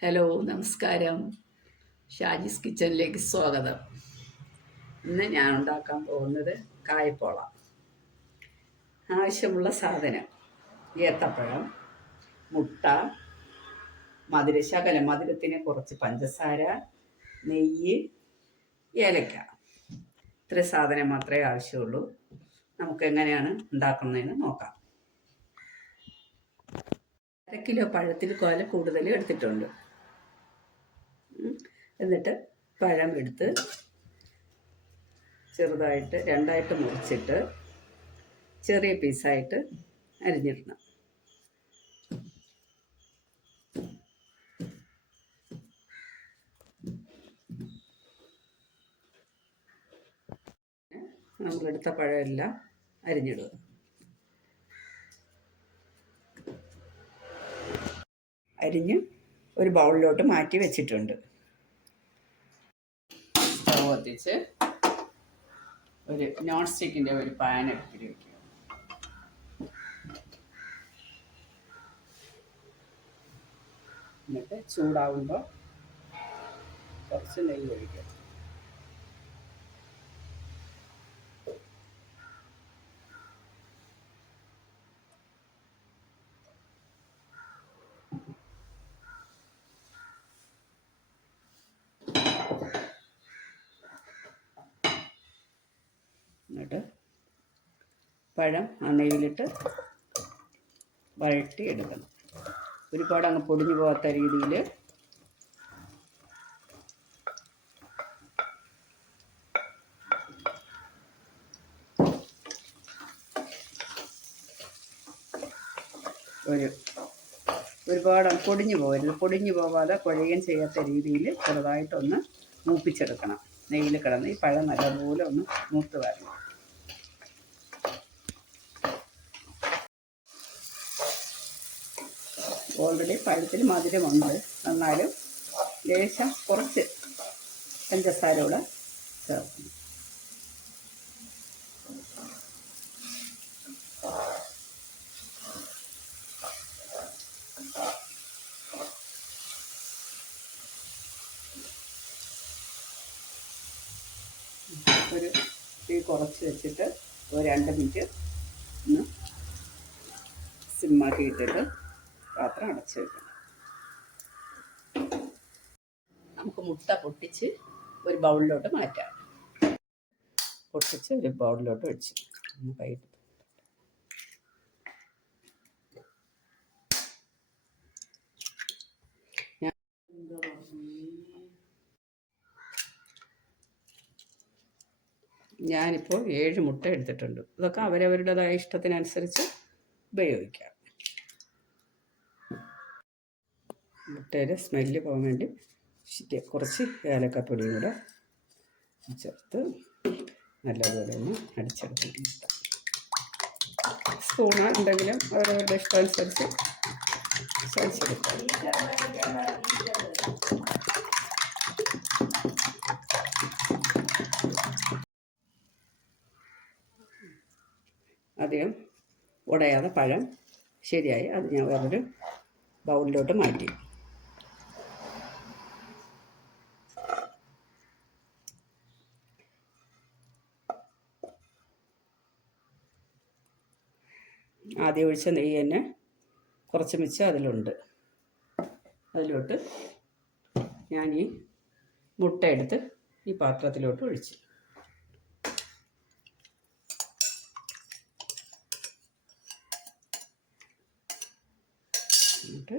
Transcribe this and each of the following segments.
Hello, നമസ്കാരം. ഷാജിസ് കിച്ചണിലേക്ക് സ്വാഗതം. ഇന്ന് ഞാൻ ഉണ്ടാക്കാൻ പോകുന്നത് കായ്പോള. ആവശ്യമുള്ള സാധനം: ഏത്തപ്പഴം, മുട്ട, ശകലം മധുരത്തിന് കുറച്ച് പഞ്ചസാര, നെയ്യ്, ഏലക്ക. ഇത്ര സാധനം മാത്രമേ ആവശ്യമുള്ളൂ. നമുക്ക് എങ്ങനെയാണ് ഉണ്ടാക്കുന്നതെന്ന് നോക്കാം. 1 കിലോ പഴത്തിൽ കൂടുതൽ എടുത്തിട്ടുണ്ട്. എന്നിട്ട് പഴം എടുത്ത് ചെറുതായിട്ട് രണ്ടായിട്ട് മുറിച്ചിട്ട് ചെറിയ പീസായിട്ട് അരിഞ്ഞിടണം. നമ്മളെടുത്ത പഴമെല്ലാം അരിഞ്ഞിടുക. അരിഞ്ഞ് ഒരു ബൗളിലോട്ട് മാറ്റി വെച്ചിട്ടുണ്ട്. സ്റ്റൗ കത്തിച്ച് ഒരു നോൺ സ്റ്റിക്കിൻ്റെ ഒരു പാൻ എടുത്തിട്ട് വയ്ക്കുക. എന്നിട്ട് ചൂടാവുമ്പോൾ കുറച്ച് നെയ്യ് ഒഴിക്കുക. എന്നിട്ട് പഴം ആ നെയ്യിലിട്ട് വഴറ്റി എടുക്കണം. ഒരുപാട് അങ്ങ് പൊടിഞ്ഞു പോകാത്ത രീതിയിൽ ഒരുപാട് പൊടിഞ്ഞു പോകരുത്. പൊടിഞ്ഞു പോകാതെ കുഴയുകയും ചെയ്യാത്ത രീതിയിൽ ചെറുതായിട്ടൊന്ന് മൂപ്പിച്ചെടുക്കണം. നെയ്യിൽ കിടന്ന് ഈ പഴം നല്ലതുപോലെ ഒന്ന് മൂത്ത് വരണം. ഓൾറെഡി പഴത്തിൽ മധുരമുണ്ട്, എന്നാലും ലേശം കുറച്ച് പഞ്ചസാര കൂടെ ചേർക്കണം. ഒരു തീ കുറച്ച് വെച്ചിട്ട് ഒരു 2 മിനിറ്റ് ഒന്ന് സിമ്മാക്കി ഇട്ടിട്ട് പാത്രം അടച്ച് വെക്കണം. നമുക്ക് മുട്ട പൊട്ടിച്ച് ഒരു ബൗളിലോട്ട് മാറ്റാം. പൊട്ടിച്ച് ഒരു ബൗളിലോട്ട് ഒഴിച്ച് കൈയിട്ട് ഞാനിപ്പോൾ 7 മുട്ട എടുത്തിട്ടുണ്ട്. ഇതൊക്കെ അവരവരുടേതായ ഇഷ്ടത്തിനനുസരിച്ച് ഉപയോഗിക്കാം. മുട്ടയുടെ സ്മെല്ല് പോകാൻ വേണ്ടി കുറച്ച് ഏലക്കപ്പൊടിയും കൂടെ ചേർത്ത് നല്ലപോലെ ഒന്ന് അടിച്ചെടുക്കണം. സ്പൂണ് ഉണ്ടെങ്കിലും അവരവരുടെ ഇഷ്ടമനുസരിച്ച് ചതച്ചെടുക്കാം. അധികം ഉടയാതെ പഴം ശരിയായി. അത് ഞാൻ വേറൊരു ബൗളിലോട്ട് മാറ്റി. ആദ്യം ഒഴിച്ച നെയ്യ് തന്നെ കുറച്ച് മിച്ചം അതിലുണ്ട്. അതിലോട്ട് ഞാൻ ഈ മുട്ട എടുത്ത് ഈ പാത്രത്തിലോട്ട് ഒഴിച്ചു. എന്നിട്ട്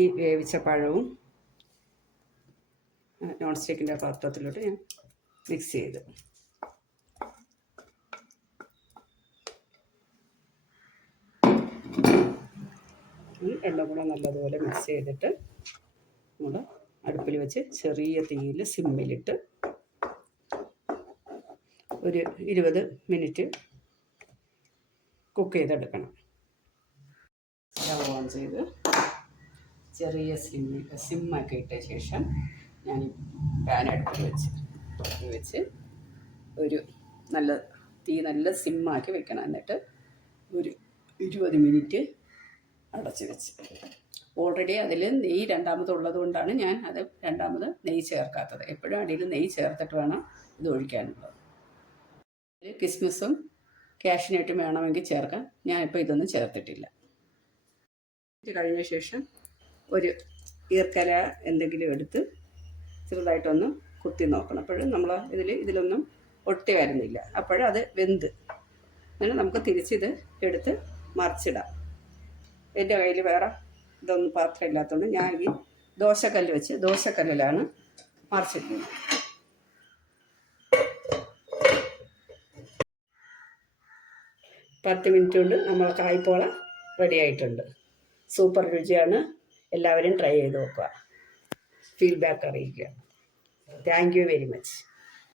ഈ വേവിച്ച പഴവും നോൺ സ്റ്റിക്കിൻ്റെ പാത്രത്തിലോട്ട് ഞാൻ മിക്സ് ചെയ്തു. എല്ലാം കൂടെ നല്ലതുപോലെ മിക്സ് ചെയ്തിട്ട് നമ്മൾ അടുപ്പിൽ വെച്ച് ചെറിയ തീയിൽ സിമ്മിലിട്ട് ഒരു 20 മിനിറ്റ് കുക്ക് ചെയ്തെടുക്കണം. സ്റ്റവ് ഓൺ ചെയ്ത് ചെറിയ സിമ്മാക്കി ഇട്ട ശേഷം ഞാൻ പാൻ അടുപ്പിൽ വെച്ച് ഒരു നല്ല സിമ്മാക്കി വെക്കണം. എന്നിട്ട് ഒരു 20 മിനിറ്റ് അടച്ച് വെച്ച് ഓൾറെഡി അതിൽ നെയ്യ് രണ്ടാമതുള്ളത് കൊണ്ടാണ് ഞാൻ അത് രണ്ടാമത് നെയ്യ് ചേർക്കാത്തത്. എപ്പോഴും അടിയിൽ നെയ്യ് ചേർത്തിട്ട് വേണം ഇത് ഒഴിക്കാനുള്ളത്. ഇതിൽ കിസ്മിസും കാഷ്യൂനട്ടും വേണമെങ്കിൽ ചേർക്കാം. ഞാനിപ്പോൾ ഇതൊന്നും ചേർത്തിട്ടില്ല. ഇത് കഴിഞ്ഞ ശേഷം ഒരു ഈർക്കല എന്തെങ്കിലും എടുത്ത് ചെറുതായിട്ടൊന്ന് കുത്തി നോക്കണം. അപ്പോഴും നമ്മൾ ഇതിലൊന്നും ഒട്ടി വരുന്നില്ല. അപ്പോഴത് വെന്ത് അങ്ങനെ നമുക്ക് തിരിച്ചിത് എടുത്ത് മറിച്ചിടാം. എൻ്റെ കയ്യിൽ വേറെ ഇതൊന്നും പാത്രം ഇല്ലാത്തതുകൊണ്ട് ഞാൻ ഈ ദോശക്കല്ല് വെച്ച് ദോശക്കല്ലിലാണ് മറിച്ചിടുന്നത്. പത്ത് മിനിറ്റ് കൊണ്ട് നമ്മൾ കായ്പോള റെഡി ആയിട്ടുണ്ട്. സൂപ്പർ രുചിയാണ്. എല്ലാവരും ട്രൈ ചെയ്ത് നോക്കുക. ഫീഡ്ബാക്ക് അറിയിക്കുക. Thank you very much.